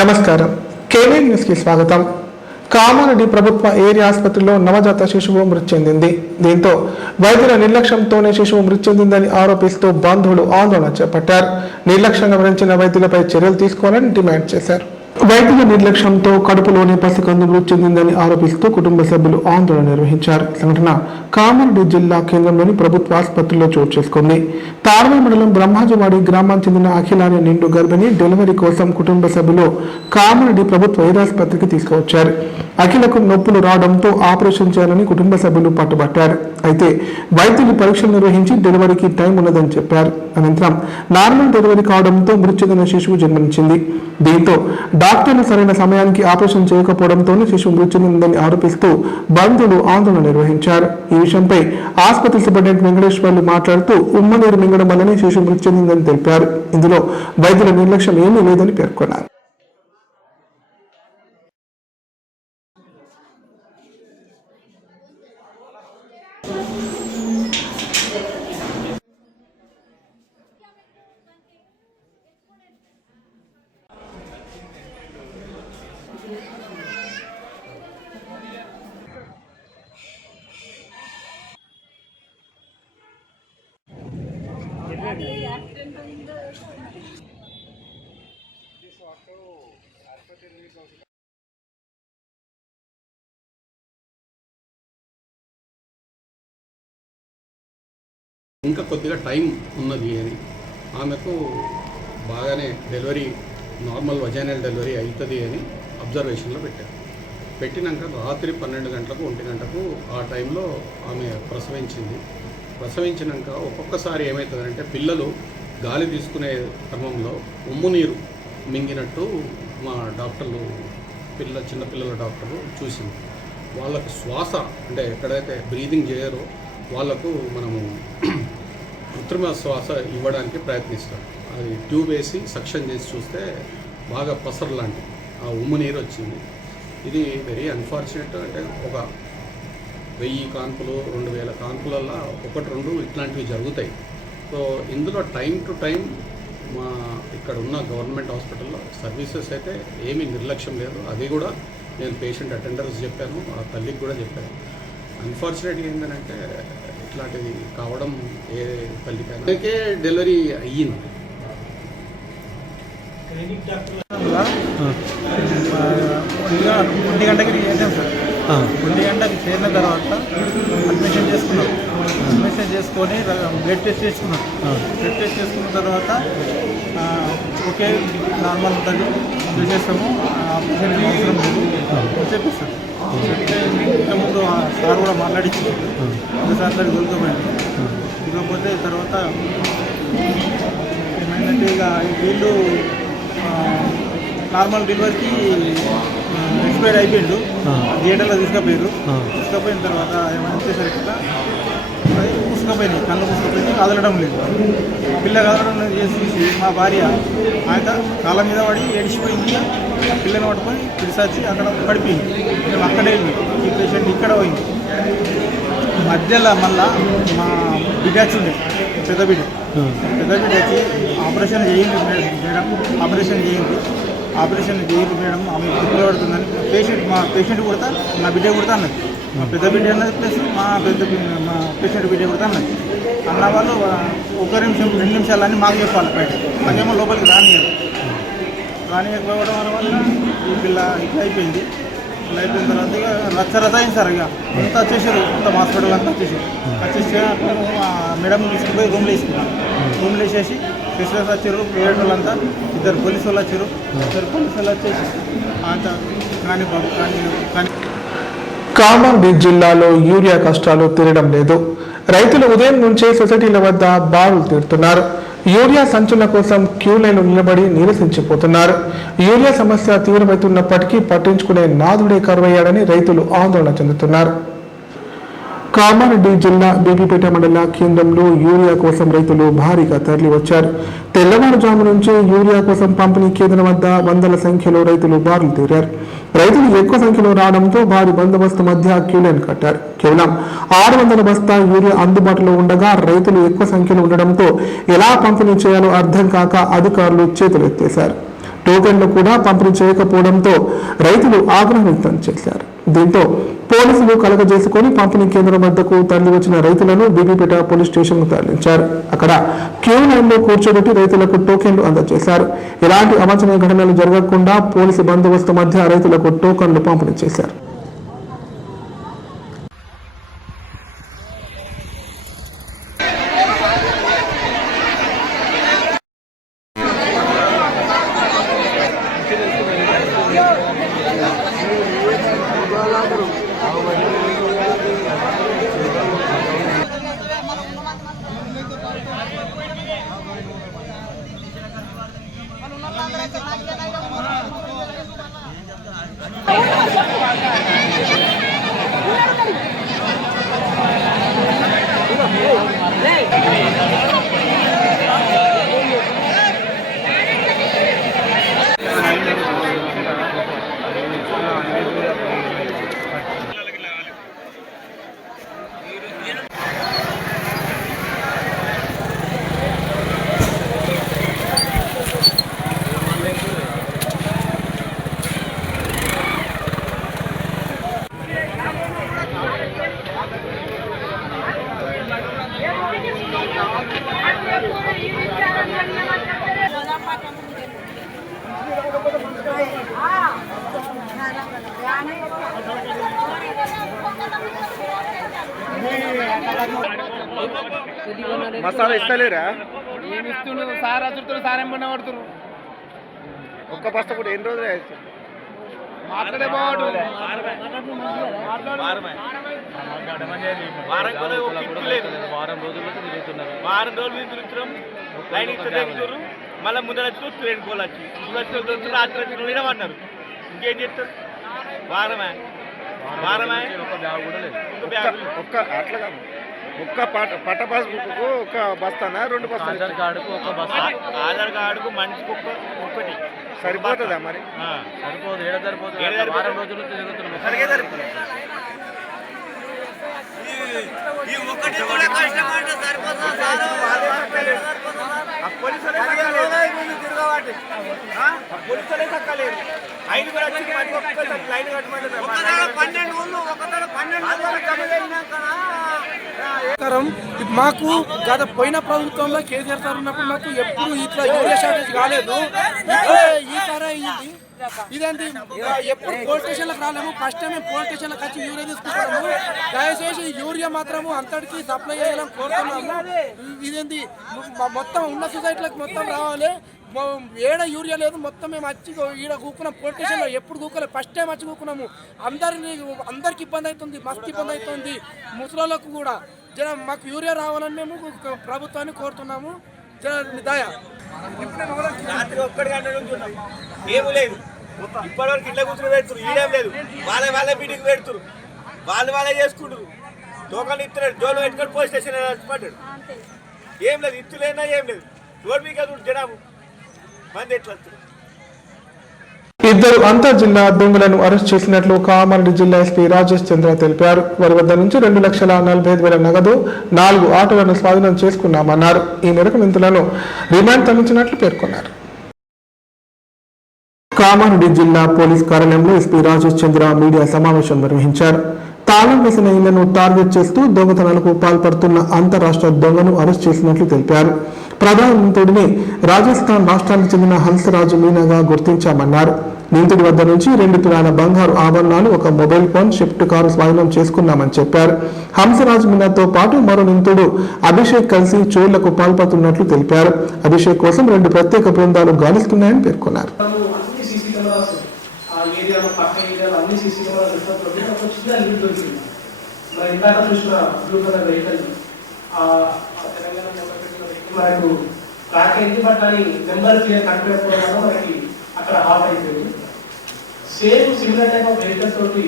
నమస్కారం. కేవీఎన్ న్యూస్ కి స్వాగతం. కామారెడ్డి ప్రభుత్వ ఏరియా ఆసుపత్రిలో నవజాత శిశువు మృతి చెందింది. దీంతో వైద్యుల నిర్లక్ష్యంతోనే శిశువు మృతి చెందిందని ఆరోపిస్తూ బంధువులు ఆందోళన చేపట్టారు. నిర్లక్ష్యంగా వహించిన వైద్యులపై చర్యలు తీసుకోవాలని డిమాండ్ చేశారు. వైద్యుల నిర్లక్ష్యంతో కడుపులోని పసికందు మృతి చెందిందని ఆరోపిస్తూ కుటుంబ సభ్యులు ఆందోళన నిర్వహించారు. సంఘటన కామారెడ్డి జిల్లా కేంద్రంలోని ప్రభుత్వ ఆసుపత్రిలో చోటు చేసుకుంది. తార్వల్ మండలం బ్రహ్మాజవాడి గ్రామానికి చెందిన అఖిలాని నిండు గర్భిణి డెలివరీ కోసం కుటుంబ సభ్యులు కామారెడ్డి ప్రభుత్వ ఏరాసుపత్రికి తీసుకువచ్చారు. అఖిలకు నొప్పులు రావడంతో ఆపరేషన్ చేయాలని కుటుంబ సభ్యులు పట్టుబట్టారు. అయితే వైద్యులు పరీక్షలు నిర్వహించి డెలివరీకి టైం ఉన్నదని చెప్పారు. అనంతరం నార్మల్ డెలివరీ కావడంతో మృతి చెందిన శిశువు జన్మనిచ్చింది. దీంతో డాక్టర్లు సరైన సమయానికి ఆపరేషన్ చేయకపోవడంతోనే శిశువు మృతి చెందిందని ఆరోపిస్తూ బంధువులు ఆందోళన నిర్వహించారు. ఈ విషయంపై ఆసుపత్రి సూపరింటెండెంట్ వెంకటేశ్వర్లు మాట్లాడుతూ ఉమ్మనీరు మింగడం వల్లనే శిశువు మృతి చెందిందని తెలిపారు. ఇందులో వైద్యుల నిర్లక్ష్యం ఏమీ లేదని పేర్కొన్నారు. ఇంకా కొద్దిగా టైం ఉన్నది అని ఆమెకు బాగానే డెలివరీ నార్మల్ వజైనల్ డెలివరీ అవుతుంది అని అబ్జర్వేషన్లో పెట్టినాక రాత్రి 12 గంటలకు 1 గంటకు ఆ టైంలో ఆమె ప్రసవించినాక ఒక్కొక్కసారి ఏమవుతుందంటే పిల్లలు గాలి తీసుకునే క్రమంలో ఉమ్ము నీరు మింగినట్టు మా డాక్టర్లు చిన్నపిల్లల డాక్టర్లు చూసింది. వాళ్ళకు శ్వాస అంటే ఎక్కడైతే బ్రీదింగ్ చేయరో వాళ్ళకు మనము కృత్రిమ శ్వాస ఇవ్వడానికి ప్రయత్నిస్తాం. అది ట్యూబ్ వేసి సక్షన్ చేసి చూస్తే బాగా పసరు లాంటి ఆ ఉమ్ము నీరు వచ్చింది. ఇది వెరీ అన్ఫార్చునేట్. అంటే ఒక 1000 కాన్పులు 2000 కాన్పులల్లో 1-2 ఇట్లాంటివి జరుగుతాయి. సో ఇందులో టైం టు టైం మా ఇక్కడ ఉన్న గవర్నమెంట్ హాస్పిటల్లో సర్వీసెస్ అయితే ఏమీ నిర్లక్ష్యం లేదు. అది కూడా నేను పేషెంట్ అటెండర్స్ చెప్పాను, ఆ తల్లికి కూడా చెప్పాను. అన్ఫార్చునేట్గా ఏంటంటే ఇట్లాంటిది కావడం ఏ తల్లికైనా డెలివరీ అయ్యింది. 1 గంటకి చేసాం సార్. 1 గంటకి చేరిన తర్వాత అడ్మిషన్ చేసుకున్నాం. అడ్మిషన్ చేసుకొని బ్లడ్ టెస్ట్ చేసుకున్నాం. బ్లడ్ టెస్ట్ చేసుకున్న తర్వాత ఓకే నార్మల్ ఉంటుంది చేసేస్తాము, ఆపరేషన్ అవసరం లేదు చెప్పిస్తాం. ఇంతకుముందు సార్ కూడా మాట్లాడించి సార్ దగ్గర దొరికిపోయింది. ఇకపోతే తర్వాత ఏమైందంటే ఇక వీళ్ళు నార్మల్ డెలివరీకి ఎక్స్పైర్ అయిపోయిండు. థియేటర్లో తీసుకుపోయిన తర్వాత ఏమైనా చేసరికి అది మూసుకుపోయినాయి, కళ్ళు మూసుకుపోయి కదలడం లేదు. పిల్ల కదలడం చేసి మా భార్య ఆయన కాళ్ళ మీద పడి ఏడిచిపోయింది. పిల్లని పట్టుకొని పిలిచాచి అక్కడ పడిపోయింది. మేము అక్కడే ఈ పేషెంట్ ఇక్కడ పోయింది. మధ్యలో మళ్ళా మా బిడ్డ వచ్చింది, పెద్ద బిడ్డ వచ్చి ఆపరేషన్ చేయండి మేడం, ఆపరేషన్ చేయండి మేడం, ఆమె పిల్లలు పడుతుందని మా పేషెంట్ కొడతా నా బిడ్డ కొడతా అన్నది. మా పెద్ద బిడ్డ అన్నది ప్లస్ మా పేషెంట్ బిడ్డ కొడతా అన్నది. అన్న వాళ్ళు 1 నిమిషం 2 నిమిషాలన్నీ మాకు చెప్పాలి. బయట మాకేమో లోపలికి రానియకపోవడం వల్ల ఈ పిల్ల ఇట్లా అయిపోయింది. ఇట్లా అయిపోయిన తర్వాత ఇక రచ్చరసాయింది సార్. ఇక అంతా వచ్చేసారు, మొత్తం హాస్పిటల్ అంతా వచ్చేసి మేడం తీసుకుపోయి రూమ్లో వేసుకున్నాం. రూమ్లో వేసేసి సిస్టర్స్ వచ్చారు, పేరెంట్ వాళ్ళంతా 2 పోలీసు వాళ్ళు వచ్చారు. 2 పోలీసు వాళ్ళు వచ్చేసి కానీ బాబు కానీ కామారెడ్డి జిల్లాలో యూరియా కష్టాలు తీరడం లేదు. రైతులు ఉదయం నుంచే సొసైటీల వద్ద బారులు తీరుతున్నారు. యూరియా సంచుల కోసం క్యూ లైన్లో నిలబడి నీరసించిపోతున్నారు. యూరియా సమస్య తీవ్రమవుతున్నప్పటికీ పట్టించుకునే నాదుడే కరువయ్యాడని రైతులు ఆందోళన చెందుతున్నారు. కామారెడ్డి జిల్లా బీబీపేట మండల కేంద్రంలో యూరియా కోసం రైతులు భారీగా తరలి వచ్చారు. తెల్లవారుజాము నుంచి యూరియా కోసం పంపిణీ కేంద్రం వద్ద వందల సంఖ్యలో రైతులు బారులు తీరారు. రైతులు ఎక్కువ సంఖ్యలో రావడంతో భారీ బందోబస్తు మధ్య క్యూలైన్ కట్టారు. కేవలం 600 బస్తా యూరియా అందుబాటులో ఉండగా రైతులు ఎక్కువ సంఖ్యలో ఉండడంతో ఎలా పంపిణీ చేయాలో అర్థం కాక అధికారులు చేతులెత్తేశారు. టోకెన్లు కూడా పంపిణీ చేయకపోవడంతో రైతులు ఆగ్రహం వ్యక్తం చేశారు. దీంతో పోలీసులు కలగజేసుకొని పంపిణీ కేంద్రం వద్దకు తరలి వచ్చిన రైతులను బీబీపేట పోలీస్ స్టేషన్ కు తరలించారు. అక్కడ క్యూ లైన్ లో కూర్చోబెట్టి రైతులకు టోకెన్లు అందజేశారు. ఎలాంటి అవాంఛనీయ ఘటనలు జరగకుండా పోలీసు బందోబస్తు మధ్య రైతులకు టోకెన్లు పంపిణీ చేశారు. మసాలా ఇస్తలేరా? ఏమి ఇస్తున్నారు సార్? అతుడుతున్నారు సార్, ఏమన్నా పడుతున్నారు. ఒక్క బస్తా కూడా ఎన్ని రోజులు అయ్యింది? మాట్లాడే బాగుండు. వారం రోజులు తిరుగుతున్నాం. లైన్ తిరుగుతారు, మళ్ళీ ముందర వచ్చి ట్రైన్ కోళ్ళు వచ్చి రాత్రి వచ్చి అన్నారు. ఇంకేం చేస్తారు? వారమే వారమే ఒక్క అట్లా కాదు, ఒక్క పట్ట పాస్బుక్ ఒక బస్తానా రెండు బస్తాలు? ఆధార్ కార్డుకు ఒక బస్తా. ఆధార్ కార్డుకు మనిషికి ఒక్కటి సరిపోతుందా? మరి సరిపోదు. ఏడ సరిపోతుంది? వారం రోజులు తిరుగుతున్నాం. సరిగే సరిపోతుంది. పోలీసులే తక్కలేదు. ఐదు కూడా వచ్చి లైన్ కట్టమంటారు. మాకు గత పోయిన ప్రభుత్వంలో కేసీఆర్ సార్ ఉన్నప్పుడు మాకు ఎప్పుడు ఇట్లా యూరియా షార్టేజ్ కాలేదు. ఈసారి అయింది. ఇదేంటి ఎప్పుడు పోలీస్ స్టేషన్లకు రాలేము. ఫస్ట్ టైం పోలీస్ స్టేషన్లకు వచ్చి యూరియా తీసుకుంటాము. దయచేసి యూరియా మాత్రము అంతటికి సప్లై చేయాలని కోరుతున్నాము. ఇదేంటి మొత్తం ఉన్న సొసైటీలకు మొత్తం రావాలి. ఏడ యూరియా లేదు. మొత్తం మేము వచ్చి ఈడ కూకున్నాం. పోలీస్ స్టేషన్లో ఎప్పుడు కూకోలేదు. ఫస్ట్ టైం వచ్చి కూకున్నాము. అందరికి ఇబ్బంది అవుతుంది, మస్తు ఇబ్బంది అవుతుంది. ముసలోళ్ళకు కూడా జర మాకు యూరియా రావాలని మేము ప్రభుత్వాన్ని కోరుతున్నాము. జర దయ. రాత్రి ఒక్కటి గంట నుంచి ఉన్నాం, ఏమీ లేదు. ఇప్పటివరకు ఇట్లా కూర్చుని పెడుతున్నారు. ఈడేం లేదు. వాళ్ళే మీటింగ్ పెడుతున్నారు, వాళ్ళే చేసుకుంటారు. టోకన్లు ఇస్తున్నాడు, జోలు పెట్టుకొని పోలీస్ స్టేషన్ పడ్డాడు. ఏం లేదు, ఇత్తులేనా ఏం లేదు. రోడ్ మీకు జనాము మంది ఎట్లా వస్తారు? ఇద్దరు అంతర్ జిల్లా దొంగలను అరెస్ట్ చేసినట్లు కామారెడ్డి జిల్లా ఎస్పీ రాజేష్ చంద్ర తెలిపారు. వారి వద్ద నుంచి 2,45,000 నగదు, 4 ఆటోలను స్వాధీనం చేసుకున్నామన్నారు. ఈ మేరకు నిందితులను రిమాండ్ తరలించినట్లు పేర్కొన్నారు. కామారెడ్డి జిల్లా పోలీస్ కార్యాలయంలో ఎస్పీ రాజేష్ చంద్ర మీడియా సమావేశం నిర్వహించారు. తాళం వేసిన ఇళ్లను టార్గెట్ చేస్తూ దొంగతనాలకు పాల్పడుతున్న అంతరాష్ట్ర దొంగను అరెస్ట్ చేసినట్లు తెలిపారు. ప్రధాన నిందితుడిని రాజస్థాన్ రాష్ట్రానికి చెందిన హంసరాజు మీనాగా గుర్తించామన్నారు. నిందితుడి వద్ద నుంచి 2 తులాల బంగారు ఆభరణాలు, 1 మొబైల్ ఫోన్, షిఫ్ట్ కారు స్వాధీనం చేసుకున్నామని చెప్పారు. హంసరాజు మీనాతో పాటు మరో నిందితుడు అభిషేక్ కలిసి చోర్లకు పాల్పడుతున్నట్లు తెలిపారు. అభిషేక్ కోసం 2 ప్రత్యేక బృందాలు గాలిస్తున్నాయని పేర్కొన్నారు. మనకు ట్రాక్ అయింది, బట్ అది నెంబర్ క్లియర్ కనిపించకపోవడం వల్ల మనకి అక్కడ హాఫ్ అయిపోయింది. Same similar type of vehicle తోటి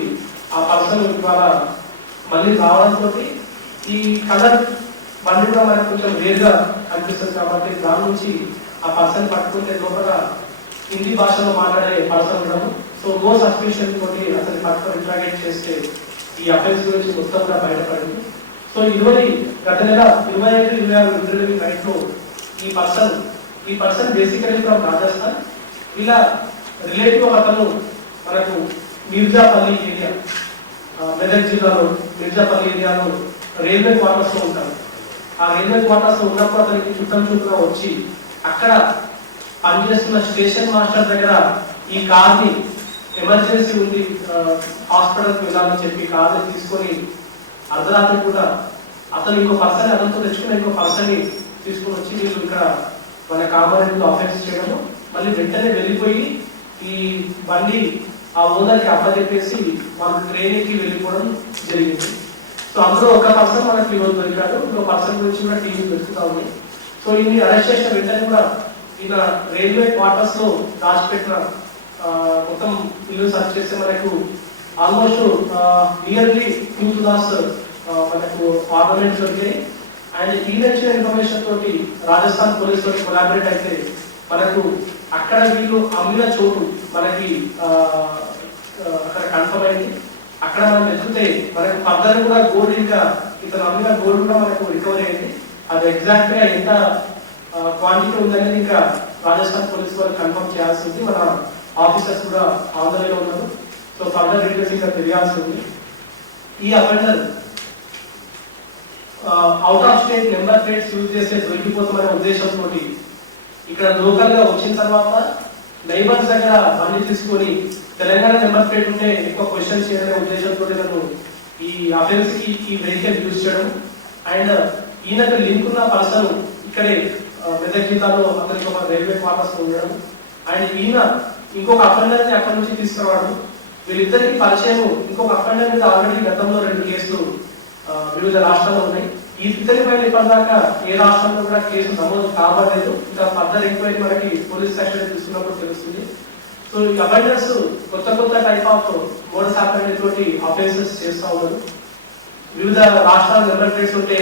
ఆ పర్సన్ ఇవాళ మళ్ళీ రావడంతో ఈ కలర్ మళ్ళీ కూడా మనకు కొంచెం వేరుగా కనిపిస్తుంది. కాబట్టి దాని నుంచి ఆ పర్సన్ పట్టుకుంటే లోపల హిందీ భాషలో మాట్లాడే పర్సన్ ఉండడం. సో నో సస్పిషన్ తోటి అసలు పట్టుకొని ఇంట్రాగేట్ చేస్తే ఈ అఫెన్స్ గురించి మొత్తం కూడా బయటపడింది. సో గత నెల 25, 26 ఇంటర్వ్యూ నైట్ లో ఈ పర్సన్ బేసికలీ ఫ్రమ్ రాజస్థాన్ ఇలా రిలేటివ్ అతను మనకు మిర్జాపల్లి ఏరియా, మెదక్ జిల్లాలో మిర్జాపల్లి ఏరియాలో రైల్వే క్వార్టర్స్ లో ఉంటాడు. ఆ రైల్వే క్వార్టర్స్ లో ఉన్నప్పుడు అతనికి చుట్టంగా వచ్చి అక్కడ పనిచేస్తున్న స్టేషన్ మాస్టర్ దగ్గర ఈ కార్ని ఎమర్జెన్సీ ఉంది హాస్పిటల్కి వెళ్ళాలని చెప్పి కార్ని తీసుకొని అర్ధరాత్రి కూడా అతను ఇంకో పర్సన్ అతనితో తెచ్చుకున్న ఇంకో పర్సన్ ని తీసుకుని వచ్చి వీళ్ళు ఇక్కడ మన కామారెడ్డిలో అఫెన్స్ చేయడము, మళ్ళీ వెంటనే వెళ్ళిపోయి ఈ బండి ఆ ఓనర్కి అప్పచెప్పేసి మనకు ట్రైన్కి వెళ్ళిపోవడం జరిగింది. సో అందులో ఒక పర్సన్ మనకి ఈరోజు దొరికాడు, ఇంకో పర్సన్ గురించి కూడా టీవీ దొరుకుతా ఉంది. సో ఇన్ని అరెస్ట్ చేసిన వెంటనే కూడా ఈయన రైల్వే క్వార్టర్స్ లో దాచిపెట్టిన మొత్తం ఇల్లు సర్చ్ చేస్తే మనకు ఆల్మోస్ట్ నియర్లీ 2 lakhs మనకు ఆర్నమెంట్స్ దొరికాయి. అండ్ ఈయన ఇచ్చిన ఇన్ఫర్మేషన్ తోటి రాజస్థాన్ పోలీస్ తోటి కొలాబరేట్ అయితే మనకు అక్కడ వీళ్ళు అమ్మిన చోటు మనకి అక్కడ కన్ఫర్మ్ అయింది. అక్కడ మనం వెతికితే మనకు ఫర్దర్ కూడా గోల్డ్, ఇంకా ఇతను అమ్మిన గోల్డ్ కూడా మనకు రికవరీ అయింది. అది ఎగ్జాక్ట్ గా ఎంత క్వాంటిటీ ఉందనేది ఇంకా రాజస్థాన్ పోలీస్ వాళ్ళు కన్ఫర్మ్ చేయాల్సి ఉంది. మన ఆఫీసర్స్ కూడా ఆందోళనలో ఉన్నారు. సో ఫర్దర్ డీటెయిల్స్ ఇంకా తెలియాల్సి ఉంది. ఈ offender out of state number plates use చేసే దొరికిపోతున్న ఉద్దేశంతో ఇక్కడ లోకల్ గా వచ్చిన తర్వాత నైబర్స్ దగ్గర బండి తీసుకొని తెలంగాణ నెంబర్ ప్లేట్ ఉంటే ఎక్కువ క్వశ్చన్స్ చేయాలనే ఉద్దేశంతో నన్ను ఈ అఫెన్స్ కి ఈ వెహికల్ యూజ్ చేయడం. అండ్ ఈయనకు లింక్ ఉన్న పర్సన్ ఇక్కడే మెదక్ జిల్లాలో అతనికి ఒక రైల్వే క్వార్టర్స్ లో ఉండడం. అండ్ ఈయన ఇంకొక అఫెండర్ ని అక్కడి నుంచి తీసుకురావడం. వీళ్ళిద్దరికి పరిచయం ఇంకొక అఫెండర్ మీద ఆల్రెడీ గతంలో 2 కేసులు వివిధ రాష్ట్రాల్లో ఉన్నాయి. ఈ ఇద్దరి పైన ఇప్పటిదాకా ఏ రాష్ట్రంలో కూడా కేసు నమోదు కావలేదు. ఇంకా ఫర్దర్ ఎంక్వైరీ మనకి పోలీస్ సెక్షన్ తీసుకున్నప్పుడు తెలుస్తుంది. సో ఈ అఫెండర్స్ కొత్త టైప్ ఆఫ్ మోడస్ ఆపరేండి తోటి అఫెన్సెస్ చేస్తూ ఉన్నారు. వివిధ రాష్ట్రాల నెంబర్ ప్లేట్స్ ఉంటే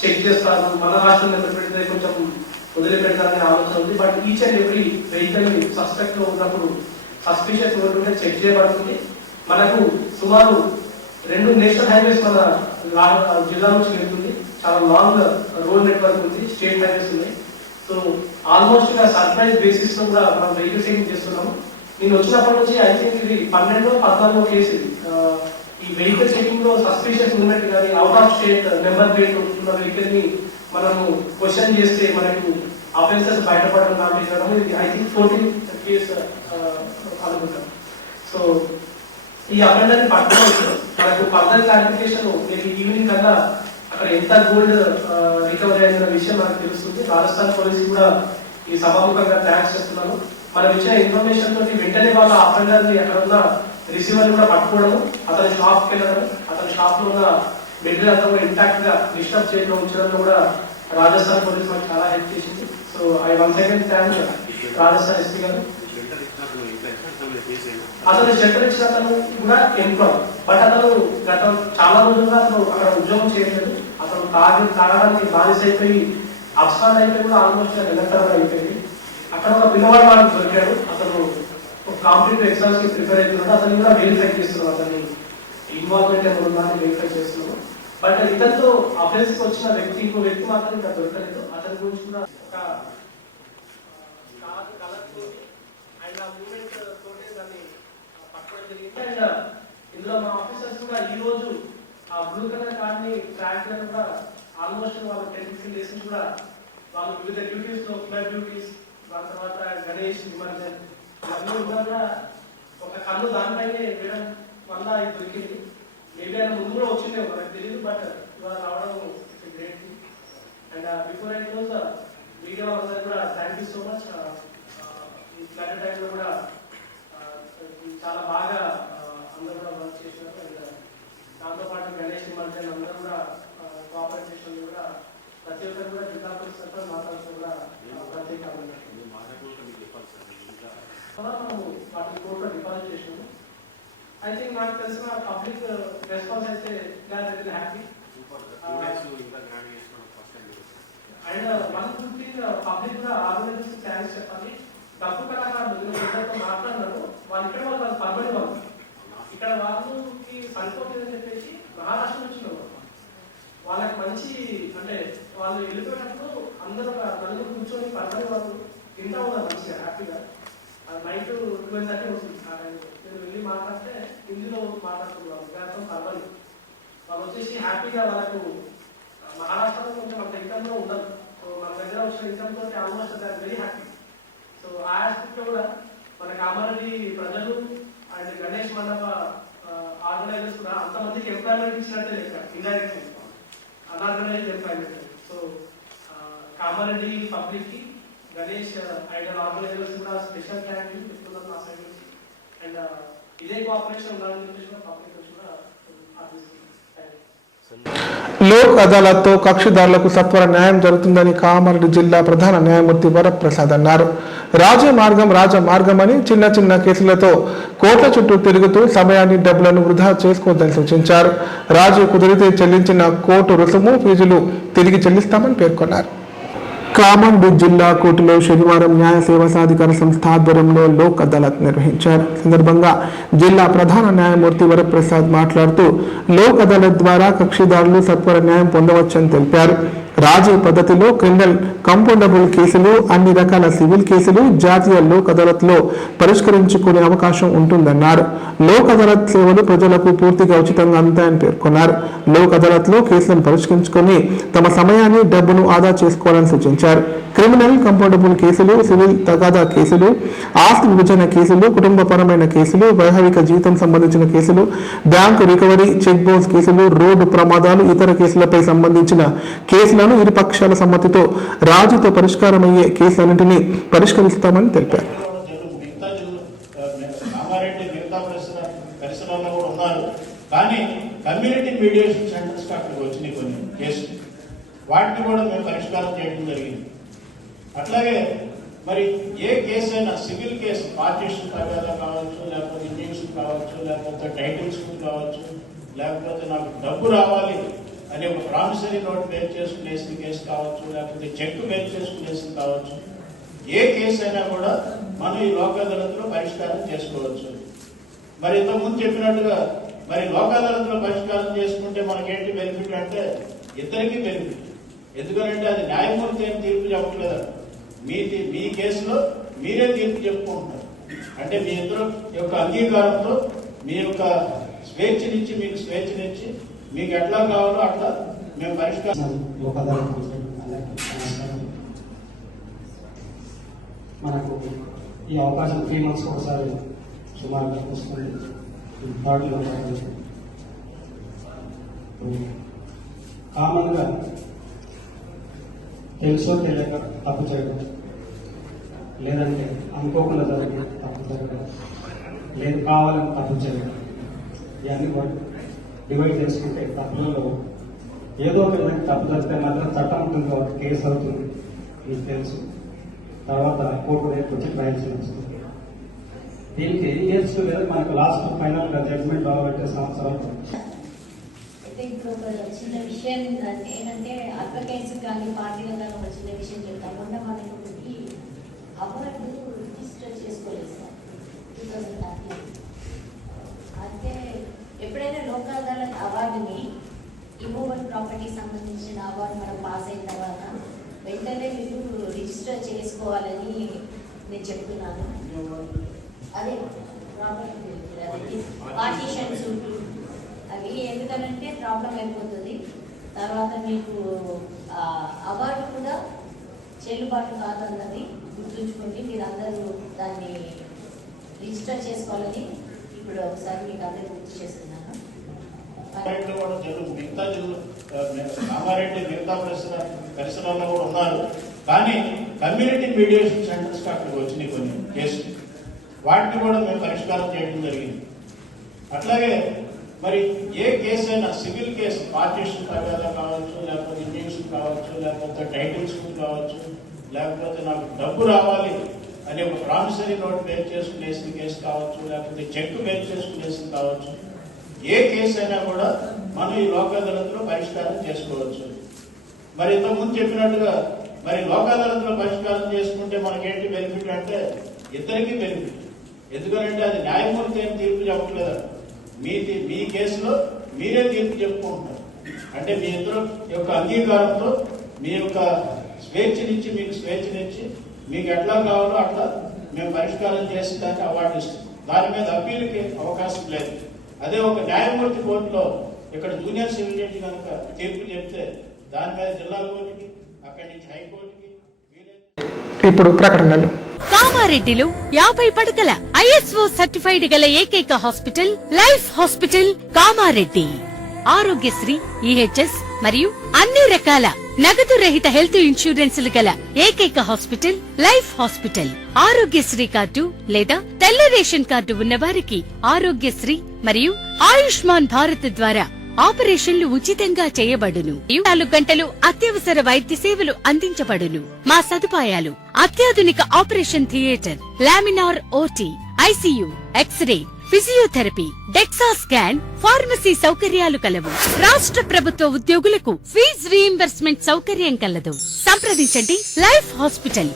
చెక్ చేస్తారు, మన రాష్ట్రం నెంబర్ ప్లేట్ కొంచెం వదిలిపెడతారనే ఆలోచన ఉంది. But each and every vehicle suspect లో ఉన్నప్పుడు సస్పిషియస్ ఉంటే చెక్ చేయబడుతుంది. మనకు సుమారు 2 నేషనల్ హైవేస్ మన జిల్లా నుంచి వెళ్తుంది. చాలా లాంగ్ రోడ్ నెట్వర్క్ ఉంది, స్టేట్ హైవేస్ ఉన్నాయి. సో ఆల్మోస్ట్ సర్ప్రైజ్ బేసిస్ లో కూడా మనం వెహికల్ చెకింగ్ చేస్తున్నాము. నేను వచ్చినప్పటి నుంచి ఐ థింక్ ఇది 12-14 కేసు. ఈ వెహికల్ చెకింగ్ లో సస్పిషియస్ మూవ్మెంట్ కానీ out of state number plate ఉన్న వెహికల్ ని మనము క్వశ్చన్ చేస్తే మనకు అఫెన్సెస్ బయటపడడం లాంటి ఇది ఐ థింక్ 14th కేసు అనుకుంటాం. సో ఈ అఫెండర్ ని పట్టుకోవచ్చు. మనకు ఫర్దర్ క్లారిఫికేషన్ రేపు ఈవినింగ్ కన్నా అక్కడ ఎంత గోల్డ్ రికవరీ అయిన విషయం మనకు తెలుస్తుంది. రాజస్థాన్ పోలీసు కూడా ఈ సభాముఖంగా థ్యాంక్స్ చేస్తున్నాను. మనం ఇచ్చిన ఇన్ఫర్మేషన్ తోటి వెంటనే వాళ్ళ అఫెండర్ ని అక్కడ ఉన్న రిసీవర్ కూడా పట్టుకోవడము, అతని షాప్ కి వెళ్ళడం, అతని షాప్ లో ఉన్న మెటీరియల్ అంతా కూడా ఇంటాక్ట్ గా డిస్టర్బ్ చేయడం ఉంచడంలో కూడా రాజస్థాన్ పోలీస్ మనకు చాలా హెల్ప్ చేసింది. So I once again thank Rajasthan SP గారు. అతను షెల్టర్ ఇచ్చిన అతను కూడా ఎంప్లాయ్, బట్ అతను గత చాలా రోజులుగా అతను అక్కడ ఉద్యోగం చేయలేదు. అతను తాగడానికి బానిస అయిపోయి అప్సాన్ అయిపోయి కూడా ఆల్మోస్ట్ నిరంతరంగా అయిపోయింది. అక్కడ ఒక పిల్లవాడు మనకు దొరికాడు. అతను కాంపిటేటివ్ ఎగ్జామ్స్ కి ప్రిపేర్ అవుతున్నాడు. అతను కూడా వెరిఫై చేస్తున్నాడు, అతన్ని ఇన్వాల్వ్మెంట్ ఏమైనా వెరిఫై చేస్తున్నాడు. బట్ ఇతనితో అఫెన్స్ కి వచ్చిన వ్యక్తి ఇంకో వ్యక్తి మాత్రం ఇంకా దొరకలేదు. అతని గురించి కూడా ఒక కలర్ తోటి అండ్ ఆ మూమెంట్ తోటి దాన్ని పట్టుకోవడం జరిగింది. అండ్ ఇందులో మా ఆఫీసర్స్ కూడా ఈ రోజు ఆ బ్లూ కలర్ కార్డ్ ని ట్రాక్ చేయడం కూడా ఆల్మోస్ట్ వాళ్ళు 10-15 days కూడా వాళ్ళు వివిధ డ్యూటీస్ లో ఫ్లడ్ డ్యూటీస్, దాని తర్వాత గణేష్ నిమజ్జన్ అన్నీ ఉన్నా కూడా ఒక కన్ను దానిపైనే వేయడం వల్ల ఇది దొరికింది. మేబీ ఆయన ముందు కూడా వచ్చిందే మనకు తెలియదు, బట్ ఇవాళ రావడం great thing. And before I close media వాళ్ళందరూ కూడా థ్యాంక్ యూ సో మచ్. ఈ ఫ్లడ్ టైంలో కూడా చాలా బాగా అందరూ కూడా వర్క్ చేసినారు. అండ్ దాంతోపాటు గణేష్ నిమజ్జన్ అందరూ కూడా కోఆపరేట్ చేసినందుకు కూడా ప్రతి ఒక్కరు కూడా జిల్లా పోలీస్ తరఫున మాట్లాడుతూ కూడా ప్రత్యేకంగా మనము వాటిని కోర్టులో డిపాజిట్ చేసినాము. ఐ థింక్ నాకు తెలిసిన పబ్లిక్ రెస్పాన్స్ అయితే happy. And one good thing public కూడా ఆర్గనైజేషన్ థ్యాంక్స్ చెప్పాలి. డబ్బు కళాకారులు మాట్లాడినారు, వాళ్ళు ఇక్కడ వాళ్ళు పర్మనెంట్ వాళ్ళు ఇక్కడ వాళ్ళకి సరిపోతుందని చెప్పేసి మహారాష్ట్ర నుంచి వాళ్ళకి మంచి అంటే వాళ్ళు వెళ్ళిపోయినప్పుడు అందరూ నలుగురు కూర్చొని పర్మనెంట్ వాళ్ళు తింటా ఉన్నారు మంచిగా హ్యాపీగా. నైట్ 12:30 వస్తుంది ఆ టైంలో. నేను వెళ్ళి మాట్లాడితే హిందీలో మాట్లాడుతున్నాను, దాంతో పర్వాలేదు. వాళ్ళు వచ్చేసి హ్యాపీగా వాళ్ళకు మహారాష్ట్రలో కొంచెం అంత ఇన్కమ్లో ఉండదు. సో మన దగ్గర వచ్చిన ఇన్కమ్ తోటి ఆల్మోస్ట్ దాని వెరీ హ్యాపీ. సో ఆ ఆస్పెక్ట్లో కూడా మన కామారెడ్డి ప్రజలు అండ్ గణేష్ మండప ఆర్గనైజర్స్ కూడా అంతమందికి ఎంప్లాయ్మెంట్ ఇచ్చినట్టే లెక్క, indirectly unorganised employment. So Kamareddy public కి గణేష్ ఐడల్ ఆర్గనైజర్స్ కూడా స్పెషల్ థ్యాంక్ యూ చెప్తున్నాను నా సైడ్ నుంచి. అండ్ ఇదే కోఆపరేషన్ ఉండాలని చెప్పేసి కూడా పబ్లిక్ నుంచి కూడా ఆశిస్తున్నాను. లోక్ అదాలత్తో కక్షిదారులకు సత్వర న్యాయం జరుగుతుందని కామారెడ్డి జిల్లా ప్రధాన న్యాయమూర్తి వరప్రసాద్ అన్నారు. రాజమార్గం అని చిన్న చిన్న కేసులతో కోట్ల చుట్టూ తిరుగుతూ సమయాన్ని డబ్బులను వృధా చేసుకోవద్దని సూచించారు. రాజీ కుదిరితే చెల్లించిన కోర్టు రుసుము ఫీజులు తిరిగి చెల్లిస్తామని పేర్కొన్నారు. కామారెడ్డి జిల్లా కోర్టులో శనివారం న్యాయ సేవా సాధికార సంస్థ ఆధ్వర్యంలో లోక్ అదాలత్ నిర్వహించారు. సందర్భంగా జిల్లా ప్రధాన న్యాయమూర్తి వరప్రసాద్ మాట్లాడుతూ లోక్ అదాలత్ ద్వారా కక్షిదారులు సత్వర న్యాయం పొందవచ్చని తెలిపారు. రాజీ పద్ధతిలో క్రిమినల్ కంపౌండబుల్ కేసులు, అన్ని రకాల సివిల్ కేసులు జాతీయ లోక్ అదాలత్ లో పరిష్కరించుకునే అవకాశం ఉంటుందన్నారు. లోక్ అదాలత్ సేవలు ప్రజలకు పూర్తిగా ఉచితంగా అందుతాయని పేర్కొన్నారు. లోక్ అదాలత్ లో కేసులను పరిష్కరించుకుని తమ సమయాన్ని డబ్బును ఆదా చేసుకోవాలని సూచించారు. క్రిమినల్ కంపౌండబుల్ కేసులు, సివిల్ తగాదా కేసులు, ఆస్తి విభజన కేసులు, కుటుంబపరమైన కేసులు, వైవాహిక జీతం సంబంధించిన కేసులు, బ్యాంకు రికవరీ, చెక్ బౌన్స్ కేసులు, రోడ్డు ప్రమాదాలు, ఇతర కేసులపై సంబంధించిన కేసులను ఇరు పక్షాల సమ్మతితో రాజీతో పరిష్కారమయ్యే కేసులన్నింటినీ పరిష్కరిస్తామని తెలిపారు. కానీ కమ్యూనిటీ మీడియేషన్ సెంటర్స్ అక్కడికి వచ్చినాయి కొన్ని కేసులు, వాటిని కూడా మేము పరిష్కారం చేయడం జరిగింది. అట్లాగే మరి ఏ కేసు అయినా సివిల్ కేసు, పార్టీషన్ తగాదా కావచ్చు, లేకపోతే ఇంజక్షన్ కావచ్చు, లేకపోతే టైటిల్స్ కావచ్చు, లేకపోతే నాకు డబ్బు రావాలి అనే ఒక ప్రామిసరీ నోట్ బేర్ చేసుకునేసిన కేసు కావచ్చు, లేకపోతే చెక్ బేర్ చేసుకునేసిన కావచ్చు, ఏ కేసు అయినా కూడా మనం ఈ లోక్ అదాలత్లో పరిష్కారం చేసుకోవచ్చు. మరి ఇంతకుముందు చెప్పినట్టుగా మరి లోక్ అదాలత్లో పరిష్కారం చేసుకుంటే మనకేంటి బెనిఫిట్ అంటే ఇద్దరికీ బెనిఫిట్. ఎందుకంటే అది న్యాయమూర్తి ఏం తీర్పు చెప్పట్లేదు, మీ కేసులో మీరే తీర్పు చెప్పుకుంటున్నారు. అంటే మీ ఇద్దరు యొక్క అంగీకారంతో మీ యొక్క స్వేచ్ఛనిచ్చి మీకు ఎట్లా కావాలో అట్లా మేము పరిష్కారం. మనకు ఈ అవకాశం 3 months ఒకసారి సుమారుగా వస్తుంది. కామన్గా తెలుసో తెలియక తప్పు చేయడం, లేదంటే అనుకోకుండా జరిగే తప్పు జరగడం, లేదు కావాలని తప్పు చేయడం, ఇవన్నీ కూడా డివైడ్ చేసుకుంటే తప్పులలో ఏదో ఒక విధంగా తప్పు జరిగితే మాత్రం చట్టం ఉంటుంది కాబట్టి కేసు అవుతుంది, మీకు తెలుసు. తర్వాత కోర్టు రేపు వచ్చి ట్రయల్స్ వస్తుంది. దీనికి ఎన్ని ఇయర్స్ లేదు, మనకు లాస్ట్ ఫైనల్ గా జడ్జ్మెంట్ రావాలంటే సంవత్సరాలు. ఇప్పుడు ఒక చిన్న విషయం ఏంటంటే అడ్వకేట్స్ కానీ పార్టీల కానీ ఒక చిన్న విషయం చెప్తాకుండా మనకి అవార్డు రిజిస్టర్ చేసుకోలేదు సార్ 2013. అయితే ఎప్పుడైనా లోక్ అదాలత్ అవార్డుని ఇమూవబుల్ ప్రాపర్టీ సంబంధించిన అవార్డు మనం పాస్ అయిన తర్వాత వెంటనే మీరు రిజిస్టర్ చేసుకోవాలని నేను చెప్తున్నాను. అదే ప్రాపర్టీ పార్టీషన్ సూట్ అవి ఎందుకనంటే ప్రాబ్లం అయిపోతుంది. తర్వాత మీకు అవార్డు కూడా చెల్లుబాటు కాదన్నది గుర్తుంచుకోండి. మీరు అందరూ దాన్ని రిజిస్టర్ చేసుకోవాలని ఇప్పుడు ఒకసారి మీకు అందరూ గుర్తు చేస్తున్నాను. కామారెడ్డి మిగతా పరిసరాల్లో కూడా ఉన్నారు. కానీ కమ్యూనిటీ మీడియేషన్ సెంటర్స్ అక్కడికి వచ్చినాయి కొన్ని కేసులు, వాటిని కూడా మేము పరిష్కారం చేయడం జరిగింది. అట్లాగే మరి ఏ కేసు అయినా సివిల్ కేసు, పార్టీషన్ తగాదా కావచ్చు, లేకపోతే ఇంజక్షన్ కావచ్చు, లేకపోతే టైటిల్స్ కావచ్చు, లేకపోతే నాకు డబ్బు రావాలి అనే ఒక ప్రామిసరీ నోట్ బేర్ చేసుకునేసిన కేసు కావచ్చు, లేకపోతే చెక్ బేర్ చేసుకునేసిన కావచ్చు, ఏ కేసు అయినా కూడా మనం ఈ లోక్ అదాలత్లో పరిష్కారం చేసుకోవచ్చు. మరి ఇంతకుముందు చెప్పినట్టుగా మరి లోక్ అదాలత్లో పరిష్కారం చేసుకుంటే మనకేంటి బెనిఫిట్ అంటే ఇద్దరికీ బెనిఫిట్. ఎందుకంటే అది న్యాయమూర్తి ఏం తీర్పు చెప్పట్లేదు, మీ కేసులో మీరే తీర్పు చెప్పుకుంటున్నారు. అంటే మీ ఇద్దరు యొక్క అంగీకారంతో మీ యొక్క స్వేచ్ఛనిచ్చి మీకు ఎట్లా కావాలో అట్లా మేము పరిష్కారం చేసిన దానికి అవార్డు ఇస్తాం. దాని మీద అప్పీల్కి అవకాశం లేదు. అదే ఒక న్యాయమూర్తి కోర్టులో ఇక్కడ జూనియర్ సివిల్ జడ్జి కనుక తీర్పు చెప్తే దాని మీద జిల్లా కోర్టుకి, అక్కడి నుంచి హైకోర్టుకి. ఇప్పుడు ప్రకటనలు. కామారెడ్డిలో 50 పడకల ISO సర్టిఫైడ్ గల ఏకైక hospital life hospital Kamareddy. Aarogyasri, EHS మరియు అన్ని రకాల నగదు రహిత హెల్త్ ఇన్సూరెన్సులు గల ఏకైక hospital life hospital. Aarogyasri card లేదా తెల్ల రేషన్ కార్డు ఉన్నవారికి ఆరోగ్యశ్రీ మరియు ఆయుష్మాన్ భారత్ ద్వారా ఆపరేషన్లు ఉచితంగా చేయబడును. 24 గంటలు అత్యవసర వైద్య సేవలు అందించబడును. మా సదుపాయాలు: అత్యాధునిక operation theatre, laminar OT, ICU, x-ray, physiotherapy, DEXA scan, pharmacy సౌకర్యాలు కలవు. రాష్ట్ర ప్రభుత్వ ఉద్యోగులకు ఫీజు రీయింబర్స్మెంట్ సౌకర్యం కలదు. సంప్రదించండి లైఫ్ హాస్పిటల్.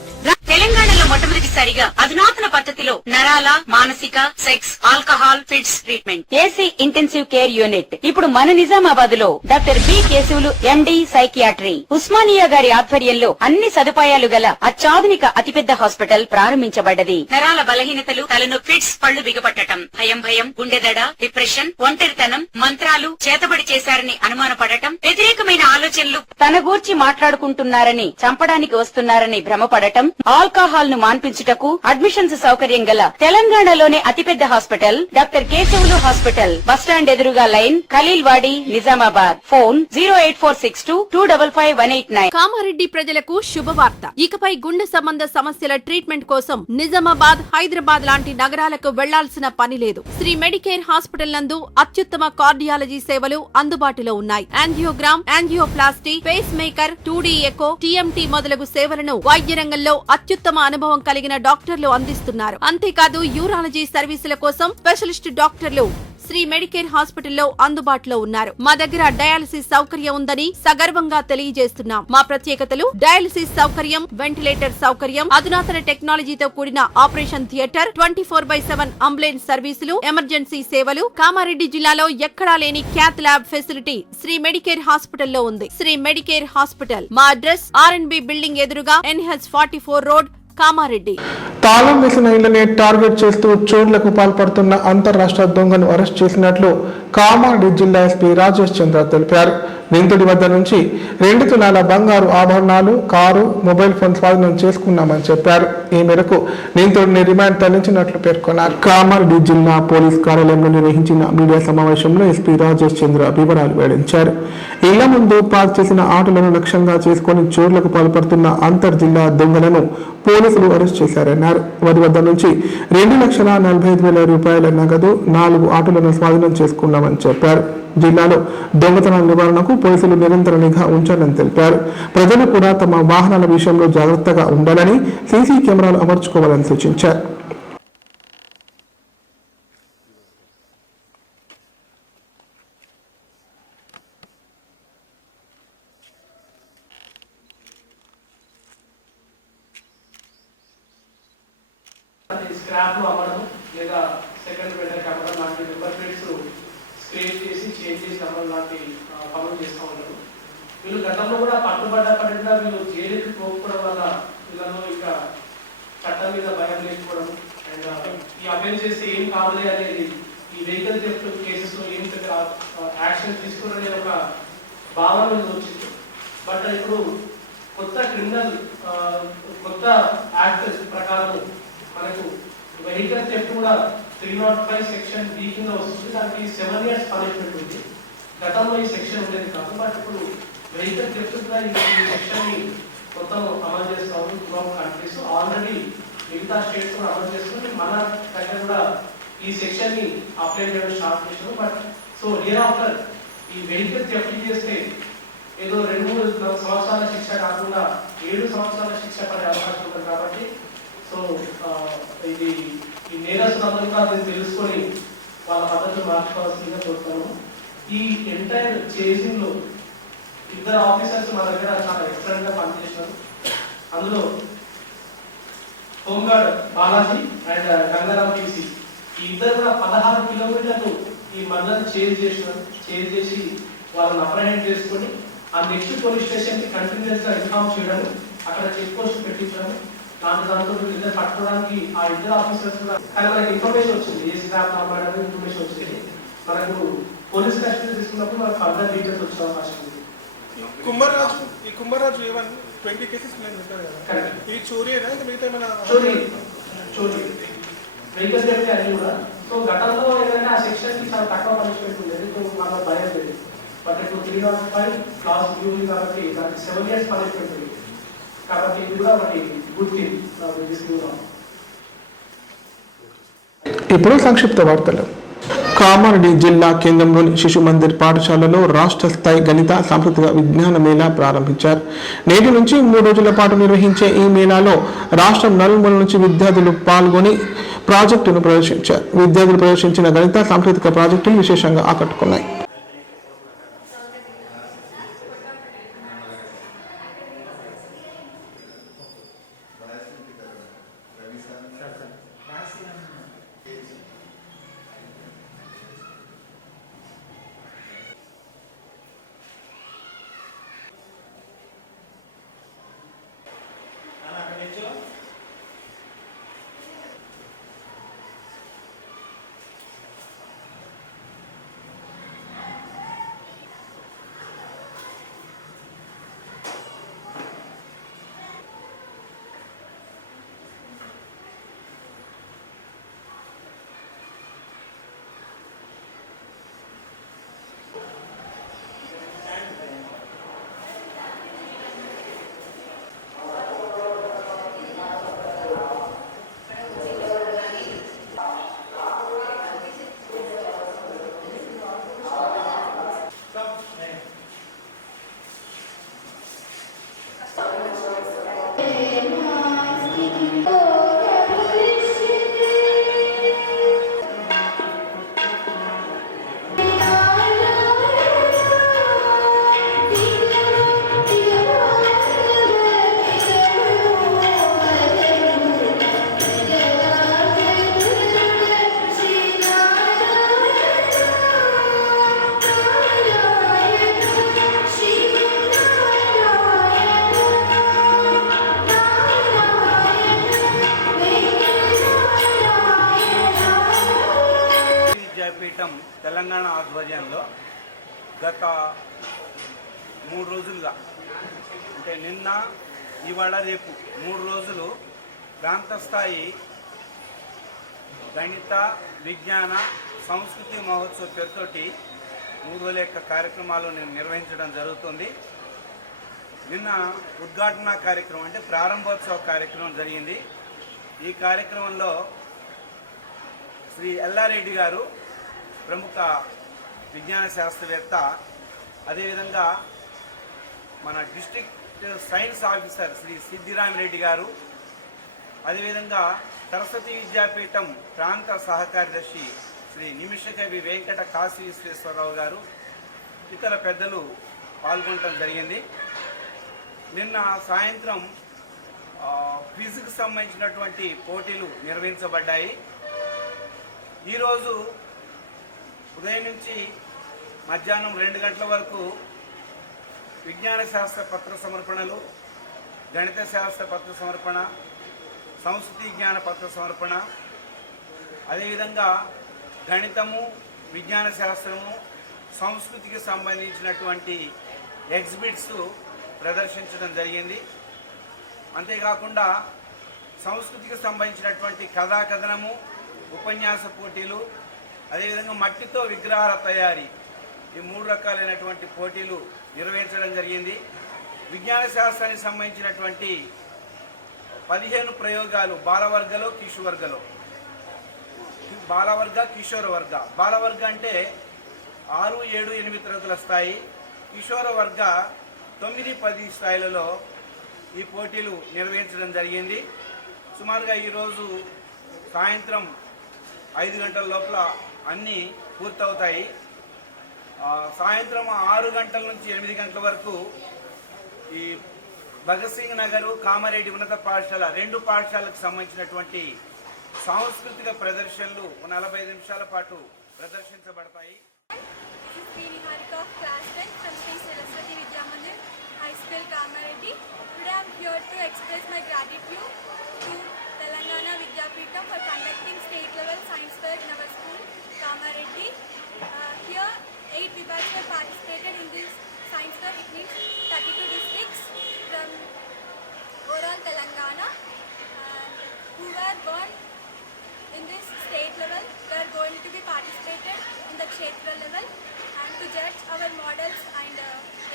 తెలంగాణలో మొట్టమొదటిసారిగా అధునాతన పద్ధతిలో నరాల, మానసిక, sex, alcohol, fits treatment, AC intensive care unit ఇప్పుడు మన నిజామాబాద్ లో doctor B Keshavulu MD psychiatry, Osmania గారి ఆధ్వర్యంలో అన్ని సదుపాయాలు గల అత్యాధునిక అతిపెద్ద హాస్పిటల్ ప్రారంభించబడ్డది. నరాల బలహీనతలు, తలనొప్పి, ఫిట్స్, పళ్లు బిగపట్టడం, భయం, గుండెదడ, డిప్రెషన్, ఒంటరితనం, మంత్రాలు చేతబడి చేశారని అనుమానపడటం, వ్యతిరేకమైన ఆలోచనలు, తన గూర్చి మాట్లాడుకుంటున్నారని, చంపడానికి వస్తున్నారని భ్రమపడటం, ఆల్కహాల్ ను మాన్పించుటకు అడ్మిషన్స్ సౌకర్యం గల తెలంగాణలోనే అతిపెద్ద hospital doctor Keshavulu hospital. Bus stand ఎదురుగా లైన్, ఖలీల్వాడి, నిజామాబాద్. ఫోన్ 08462255189. కామారెడ్డి ప్రజలకు శుభవార్త. ఇకపై గుండె సంబంధ సమస్యల ట్రీట్మెంట్ కోసం నిజామాబాద్, హైదరాబాద్ లాంటి నగరాలకు వెళ్లాల్సిన పని లేదు. శ్రీ మెడికేర్ హాస్పిటల్ నందు అత్యుత్తమ కార్డియాలజీ సేవలు అందుబాటులో ఉన్నాయి. Angiogram, angioplasty, pacemaker, 2D echo, TMT మొదలగు సేవలను వైద్య రంగంలో అత్యుత్తమ అనుభవం కలిగిన డాక్టర్లు అందిస్తున్నారు. అంతేకాదు యూరాలజీ సర్వీసుల కోసం స్పెషలిస్ట్ డాక్టర్లు శ్రీ మెడికేర్ హాస్పిటల్లో అందుబాటులో ఉన్నారు. మా దగ్గర డయాలసిస్ సౌకర్యం ఉందని సగర్వంగా తెలియజేస్తున్నాం. మా ప్రత్యేకతలు: డయాలసిస్ సౌకర్యం, వెంటిలేటర్ సౌకర్యం, అధునాతన టెక్నాలజీతో కూడిన operation theatre, 24/7 ambulance services, emergency సేవలు. కామారెడ్డి జిల్లాలో ఎక్కడా లేని cath lab facility Shri Medicare హాస్పిటల్లో ఉంది. Shri Medicare hospital. మా అడ్రస్ R&B బిల్డింగ్ ఎదురుగా NH44 రోడ్, కామారెడ్డి. తాళం వేసిన ఇళ్లనే టార్గెట్ చేస్తూ చోర్లకు పాల్పడుతున్న అంతర్రాష్ట్ర దొంగను అరెస్ట్ చేసినట్లు కామారెడ్డి జిల్లా SP రాజేష్ చంద్ర తెలిపారు. నిందితుడి వద్ద నుంచి 2 తులాల బంగారు ఆభరణాలు, కారు, మొబైల్ ఫోన్ స్వాధీనం చేసుకున్నామని చెప్పారు. ఈ మేరకు నిందితుడిని రిమాండ్ తరలించినట్లు పేర్కొన్నారు. కామారెడ్డి జిల్లా పోలీస్ కార్యాలయంలో నిర్వహించిన మీడియా సమావేశంలో SP రాజేష్ చంద్ర వివరాలు వెల్లడించారు. ఇళ్ల ముందు పార్క్ చేసిన ఆటోలను లక్ష్యంగా చేసుకుని చోర్లకు పాల్పడుతున్న అంతర్ జిల్లా దొంగలను పోలీసులు అరెస్ట్ చేశారన్నారు. వారి వద్ద నుంచి 2,45,000 రూపాయల నగదు, 4 ఆటోలను స్వాధీనం చేసుకున్నామని చెప్పారు. జిల్లాలో దొంగతనాల నివారణకు పోలీసులు నిరంతర నిఘా ఉంచాలని తెలిపారు. ప్రజలు కూడా తమ వాహనాల విషయంలో జాగ్రత్తగా ఉండాలని, సీసీ కెమెరాలు అమర్చుకోవాలని సూచించారు. స్క్రాప్ లో అమ్మడం లేదా సెకండ్ వెండర్ అమ్మడం లాంటి నెంబర్ ప్లేట్స్ క్రియేట్ చేసి చేంజ్ చేసి అమ్మడం లాంటి పనులు చేస్తూ ఉంటారు. వీళ్ళు గతంలో కూడా పట్టుబడ్డప్పటి కూడా వీళ్ళు జైలుకి పోకపోవడం వల్ల వీళ్ళలో ఇంకా చట్టం మీద భయం లేకపోవడం అండ్ ఈ అఫెన్స్ చేస్తే ఏం కావాలి అనేది ఈ వెహికల్ థెఫ్ట్ కేసెస్ లో ఏం యాక్షన్ తీసుకునే ఒక భావన మీద వచ్చింది. బట్ ఇప్పుడు కొత్త క్రిమినల్ కొత్త యాక్ట్ ప్రకారం మనకు వెహికల్ థెఫ్ట్ కూడా 305 సెక్షన్ B కింద వస్తుంది. దానికి 7 years పనిష్మెంట్ ఉంది. గతంలో ఈ సెక్షన్ ఉండేది కాదు. బట్ ఇప్పుడు వెహికల్ థెఫ్ట్ కూడా ఈ సెక్షన్ ని మొత్తం అమలు చేస్తాము. త్రూఅవుట్ కంట్రీస్ ఆల్రెడీ మిగతా స్టేట్స్ కూడా అమలు చేస్తుంది. మన దగ్గర కూడా ఈ సెక్షన్ ని అప్లై చేయడం స్టార్ట్ చేసాము. బట్ సో హియర్ ఆఫ్టర్ ఈ వెహికల్ థెఫ్ట్ చేస్తే ఏదో 2-3 సంవత్సరాల శిక్ష కాకుండా 7 సంవత్సరాల శిక్ష పడే అవకాశం ఉంటుంది. కాబట్టి సో ఇది ఈ నేరస్తులందరూ కూడా దీన్ని తెలుసుకొని వాళ్ళ పద్ధతులు మార్చుకోవాల్సిందిగా కోరుతాను. ఈ ఎంటైర్ చేసింగ్ లో 2 ఆఫీసర్స్ మా దగ్గర చాలా ఎక్సలెంట్ గా పనిచేశారు. అందులో home guard Balaji and Gangaram PC ఈ ఇద్దరు కూడా 16 కిలోమీటర్లు ఈ మర్డర్ చేజ్ చేసి వాళ్ళని అప్రహెండ్ చేసుకొని ఆ నెక్స్ట్ పోలీస్ స్టేషన్ కి కంటిన్యూస్ గా ఇన్ఫార్మ్ చేయడం, అక్కడ చెక్ పోస్ట్ పెట్టించడం దాంతో ఇద్దరు పట్టుకోవడానికి ఆ ఇద్దరు ఆఫీసర్స్ కూడా, కానీ మనకి ఇన్ఫర్మేషన్ వచ్చింది, ఏ స్టాఫ్ అమ్మాయి ఇన్ఫర్మేషన్ వచ్చింది. మనకు పోలీస్ కస్టడీ తీసుకున్నప్పుడు మనకు ఫర్దర్ డీటెయిల్స్ వచ్చే అవకాశం ఉంది. కుమ్మరాజు ఈవెన్ 20 కేసెస్ నేను చెప్పాను కదా, ఈ చోరీనా ఇంకా మిగతా ఏమైనా? చోరీ వెహికల్స్ అయితే అన్ని కూడా. సో గతంలో ఏంటంటే ఆ సెక్షన్ కి చాలా తక్కువ పనిష్మెంట్ ఉండేది, సో మన భయం లేదు. బట్ ఇప్పుడు 305 క్లాస్ డ్యూటీ కాబట్టి దానికి 7 years పనిష్మెంట్ ఉంది. కాబట్టి ఇది కూడా ఒకటి గుడ్ థింగ్ తీసుకున్నాం. ఇప్పుడు సంక్షిప్త వార్తలు. కామారెడ్డి జిల్లా కేంద్రంలోని శిశు మందిర్ పాఠశాలలో రాష్ట్ర స్థాయి గణిత సాంస్కృతిక విజ్ఞాన మేళా ప్రారంభించారు. నేటి నుంచి 3 రోజుల పాటు నిర్వహించే ఈ మేళాలో రాష్ట్రం నలుమూల నుంచి విద్యార్థులు పాల్గొని ప్రాజెక్టును ప్రదర్శించారు. విద్యార్థులు ప్రదర్శించిన గణిత సాంస్కృతిక ప్రాజెక్టులు విశేషంగా ఆకట్టుకున్నాయి. తెలంగాణ ఆధ్వర్యంలో గత 3 రోజులుగా, అంటే నిన్న ఇవాళ రేపు 3 రోజులు ప్రాంత స్థాయి గణిత విజ్ఞాన సంస్కృతి మహోత్సవ పేరుతోటి 3 రోజుల యొక్క కార్యక్రమాలు నిర్వహించడం జరుగుతుంది. నిన్న ఉద్ఘాటన కార్యక్రమం అంటే ప్రారంభోత్సవ కార్యక్రమం జరిగింది. ఈ కార్యక్రమంలో శ్రీ ఎల్లారెడ్డి గారు ప్రముఖ విజ్ఞాన శాస్త్రవేత్త, అదేవిధంగా మన డిస్ట్రిక్ట్ సైన్స్ ఆఫీసర్ శ్రీ సిద్ధిరామిరెడ్డి గారు, అదేవిధంగా సరస్వతి విద్యాపీఠం ప్రాంత సహకార్యదర్శి శ్రీ నిమిషకవి వెంకట కాశీ విశ్వేశ్వరరావు గారు, ఇతర పెద్దలు పాల్గొనడం జరిగింది. నిన్న సాయంత్రం క్విజ్కి సంబంధించినటువంటి పోటీలు నిర్వహించబడ్డాయి. ఈరోజు ఉదయం నుంచి మధ్యాహ్నం 2 గంటల వరకు విజ్ఞాన శాస్త్ర పత్ర సమర్పణలు, గణిత శాస్త్ర పత్ర సమర్పణ, సంస్కృతి జ్ఞాన పత్ర సమర్పణ, అదేవిధంగా గణితము, విజ్ఞాన శాస్త్రము, సంస్కృతికి సంబంధించినటువంటి ఎగ్జిబిట్స్ ప్రదర్శించడం జరిగింది. అంతేకాకుండా సంస్కృతికి సంబంధించినటువంటి కథాకథనము, ఉపన్యాస పోటీలు, అదేవిధంగా మట్టితో విగ్రహాల తయారీ, ఈ 3 రకాలైనటువంటి పోటీలు నిర్వహించడం జరిగింది. విజ్ఞాన శాస్త్రానికి సంబంధించినటువంటి 15 ప్రయోగాలు బాలవర్గలో, కిషోర్వర్గలో, బాలవర్గ, కిషోర వర్గ. బాలవర్గ అంటే 6, 7, 8 తరగతుల స్థాయి, కిషోర వర్గ 9, 10 స్థాయిలలో ఈ పోటీలు నిర్వహించడం జరిగింది. సుమారుగా ఈరోజు సాయంత్రం 5 గంటల లోపల అన్నీ పూర్తవుతాయి. సాయంత్రం 6 గంటల నుంచి 8 గంటల వరకు ఈ భగత్ సింగ్ నగర్, కామారెడ్డి ఉన్నత పాఠశాల 2 పాఠశాలకు సంబంధించినటువంటి సాంస్కృతిక ప్రదర్శనలు 45 నిమిషాల పాటు ప్రదర్శించబడతాయి. High School, Kamaredi. Today I am here to express my gratitude to Telangana Vidyapeetham for conducting state level science fair in our school, Kamareddy. Here, 8 Vibhags were participated in this science fair. It means 32 districts from overall Telangana, and who were born in this state level, they are going to be participated in the Kshetra level. And to judge our models and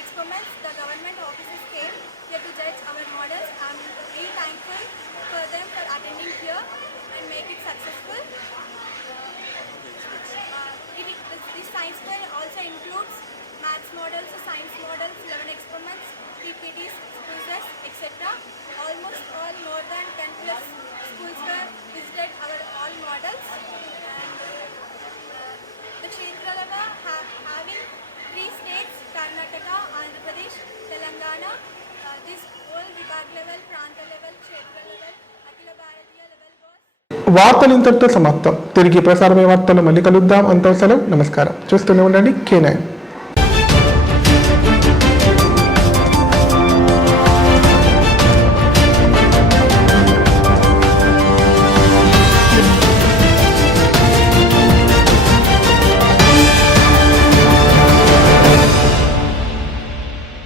experiments, the government officers came here to judge our models. I am very thankful for them for attending here and make it successful. This science fair also includes maths models, science models, 11 experiments, PPTs, quizzes, etc. Almost all more than 10 plus schools were visited our all models. And the Kshetra level having 3 states, Karnataka, Andhra Pradesh, Telangana. This whole Vibhag level, Pranta level, Kshetra level, Akhila Bharatiya level was. వార్తలు ఇంతటితో సమాప్తం. తిరిగి ప్రసారమే వార్తలు మళ్ళీ కలుద్దాం. అంతా సెలవు. నమస్కారం. చూస్తూనే ఉండండి K9.